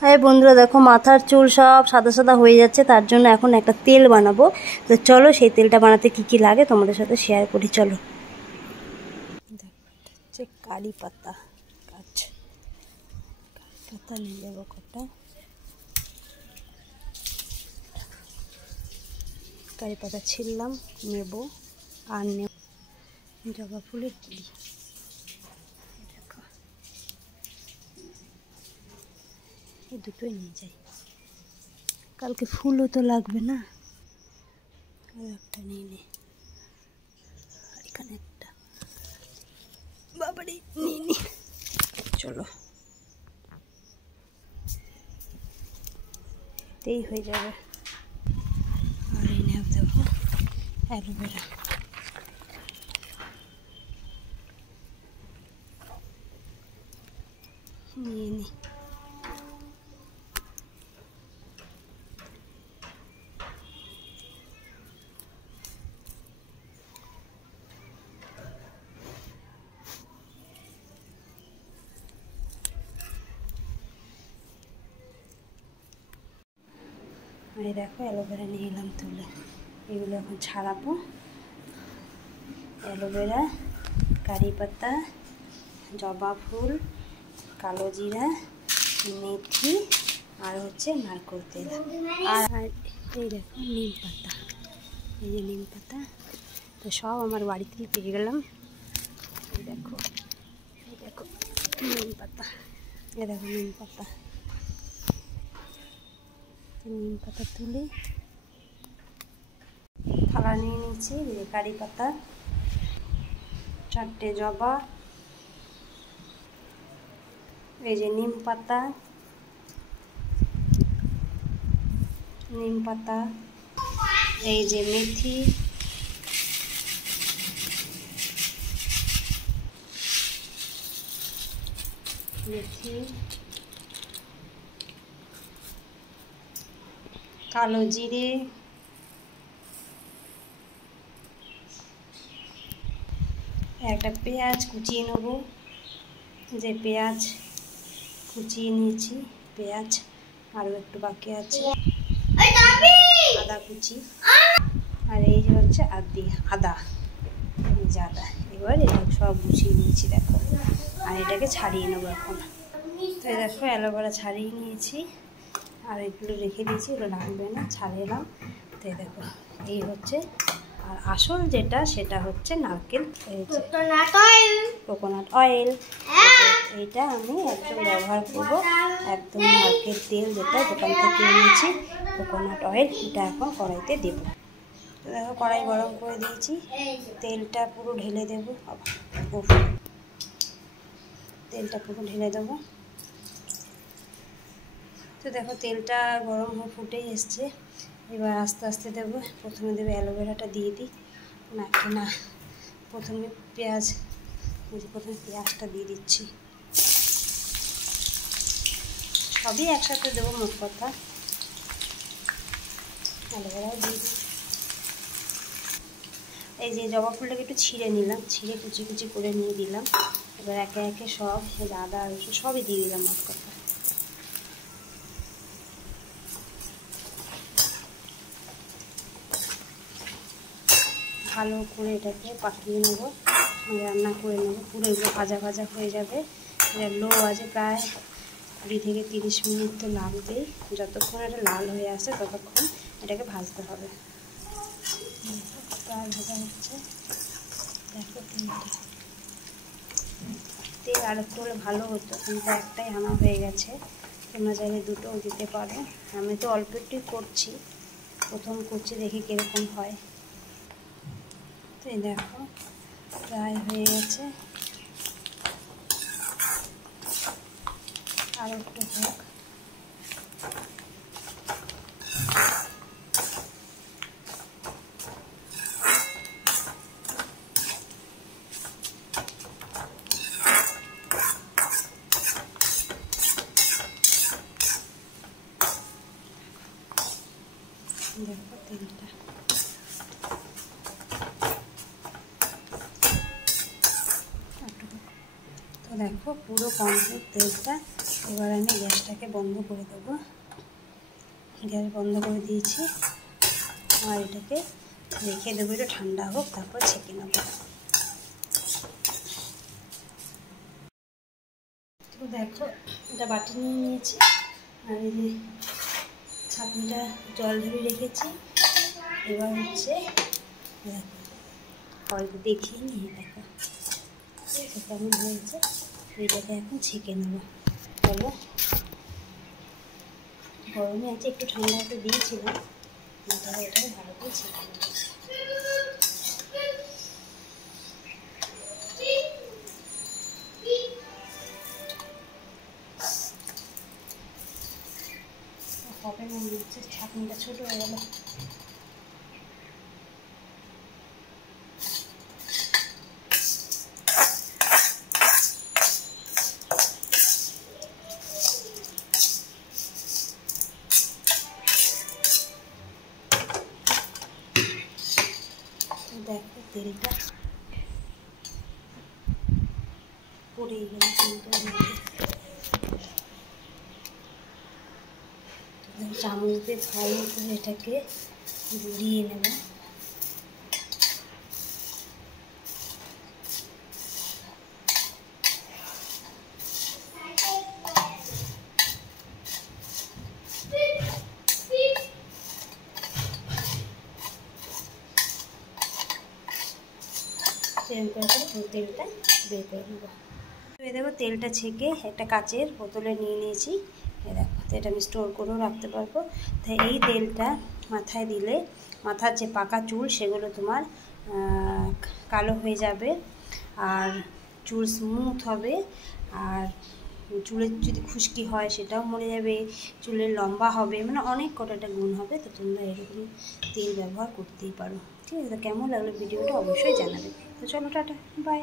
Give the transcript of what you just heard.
হ্যাঁ বন্ধুরা, দেখো মাথার চুল সব সাদা সাদা হয়ে যাচ্ছে, তার জন্য এখন একটা তেল বানাবো। তো চলো সেই তেলটা বানাতে কি কি লাগে তোমাদের সাথে শেয়ার করি। চলো। দেখো এটা হচ্ছে কারি পাতা গাছ। কারি পাতা নিয়ে যাবো কটা। কারি পাতা ছিললাম, নেব আর নেব জবা ফুলের কুড়ি। দেখো এই দুটোই নিয়ে যাই, কালকে ফুলও তো লাগবে না। আর একটা নিয়ে নে, এখানে একটা বাবারে নিয়ে নি। চলো, এতেই হয়ে যাবে। আর এই নেব দেবো অ্যালোভেরা। নিয়ে নি। এই দেখো অ্যালোভেরা নিয়ে এলাম তুলে, এগুলো এখন ছাড়াবো। অ্যালোভেরা, কারি পাতা, জবা ফুল, কালো জিরা, মেথি আর হচ্ছে নারকেল তেল। আর এই দেখো নিম পাতা, এই যে নিম পাতা। তো সব আমার বাড়িতেই পেয়ে গেলাম। এই দেখো, এই দেখো নিম পাতা, এই দেখো নিম পাতা। নিম পাতা তুলে থালা নিয়ে নিচ্ছি। কারি পাতা, 4টে জবা, এই যে নিম পাতা, নিম পাতা, এই যে মেথি, মেথি, কালো জিরে, একটা পেঁয়াজ কুচিয়ে নেবো। যে পেঁয়াজ কুচিয়ে নিয়েছি, পেঁয়াজ আরও একটু বাকি আছে, আদা কুচি। আর এই যে হচ্ছে আদা, এই যে আদা। এবার এটা সব গুছিয়ে নিয়েছি দেখো। আর এটাকে ছাড়িয়ে নেবো এখন। তো দেখো অ্যালোভেরা ছাড়িয়ে নিয়েছি, আর এগুলো রেখে দিয়েছি, এগুলো লাগবে না, ছাড়িয়ে। তো দেখো এই হচ্ছে। আর আসল যেটা সেটা হচ্ছে নারকেল, কোকোনাট অয়েল। এইটা আমি একদম ব্যবহার করব, একদম নারকেল তেল যেটা দোকান থেকে এনেছি, কোকোনাট অয়েল। এটা এখন কড়াইতে দেবো। তো দেখো কড়াই গরম করে দিয়েছি, তেলটা পুরো ঢেলে দেবো। তেলটা পুরো ঢেলে দেবো। তো দেখো তেলটা গরম হয়ে ফুটেই এসছে। এবার আস্তে আস্তে দেবো। প্রথমে দেবো অ্যালোভেরাটা দিয়ে দিই, না প্রথমে পেঁয়াজ, প্রথমে পেঁয়াজটা দিয়ে দিচ্ছি। সবই একসাথে দেবো মোট কথা। অ্যালোভেরাও দিয়ে দিই। এই যে জবা ফুলটাকে একটু ছিঁড়ে নিলাম, ছিঁড়ে কুচি কুচি করে নিয়ে দিলাম। এবার একে একে সব আদা রসুন সবই দিয়ে দিলাম মোট কথা। ভালো করে এটাকে পাকিয়ে নেব, রান্না করে নেব। পুরো এগুলো ভাজা ভাজা হয়ে যাবে। এটা লো আছে, প্রায় 20 থেকে 30 মিনিট তো লাগবেই। যতক্ষণ এটা লাল হয়ে আসে ততক্ষণ এটাকে ভাজতে হবে। প্রায় ভাজা হচ্ছে, দেখো তেল আর একটু হলে ভালো হতো, কিন্তু একটাই আমার হয়ে গেছে। তোমরা চাইলে দুটোও দিতে পারো। আমি তো অল্প একটুই করছি, প্রথম করছি, দেখি কীরকম হয়। তো এই দেখো প্রায় হয়ে গেছে, আর একটু হোক। দেখো তেলটা তো দেখো পুরো কমপ্লিট তেলটা এবার আমি গ্যাসটাকে বন্ধ করে দেবো। গ্যাস বন্ধ করে দিয়েছি আর এটাকে রেখে দেবো, একটু ঠান্ডা হোক, তারপর ছেঁকে নেবো। তো দেখো এটা বাটি নিয়ে নিয়েছি আর এই যে ছাঁকনিটা জল ধরে রেখেছি। এবার হচ্ছে দেখো অল্প দেখিয়ে নিয়ে দেখো কেমন হয়েছে। এটাকে এখন ছেঁকে নেবো। চলো, গরমে আছে, একটু ঠান্ডা একটু দিয়েছিলাম, এটাকে ভালো করে ছেঁকে নেবো। হবে মনে হচ্ছে, ছাঁকনিটা ছোটো হয়ে গেল। দেখো তেলটা পড়ে গেল, কিন্তু চামচ দিয়ে ভালো করে এটাকে গুলিয়ে নেব। সেরকম করে তেলটা বের করে নেবো। এই দেখো তেলটা ছেঁকে একটা কাচের বোতলে নিয়ে নিয়েছি। এই দেখো, তো এটা আমি স্টোর করেও রাখতে পারবো। তাই এই তেলটা মাথায় দিলে মাথার যে পাকা চুল সেগুলো তোমার কালো হয়ে যাবে, আর চুল স্মুথ হবে, আর চুলের যদি খুশকি হয় সেটাও মরে যাবে, চুলের লম্বা হবে, মানে অনেক কটা গুণ হবে। তো তোমরা এরকম তেল ব্যবহার করতেই পারো। ঠিক আছে, তো কেমন লাগলো ভিডিওটা অবশ্যই জানাবে। তো চলো, টাটা, বাই।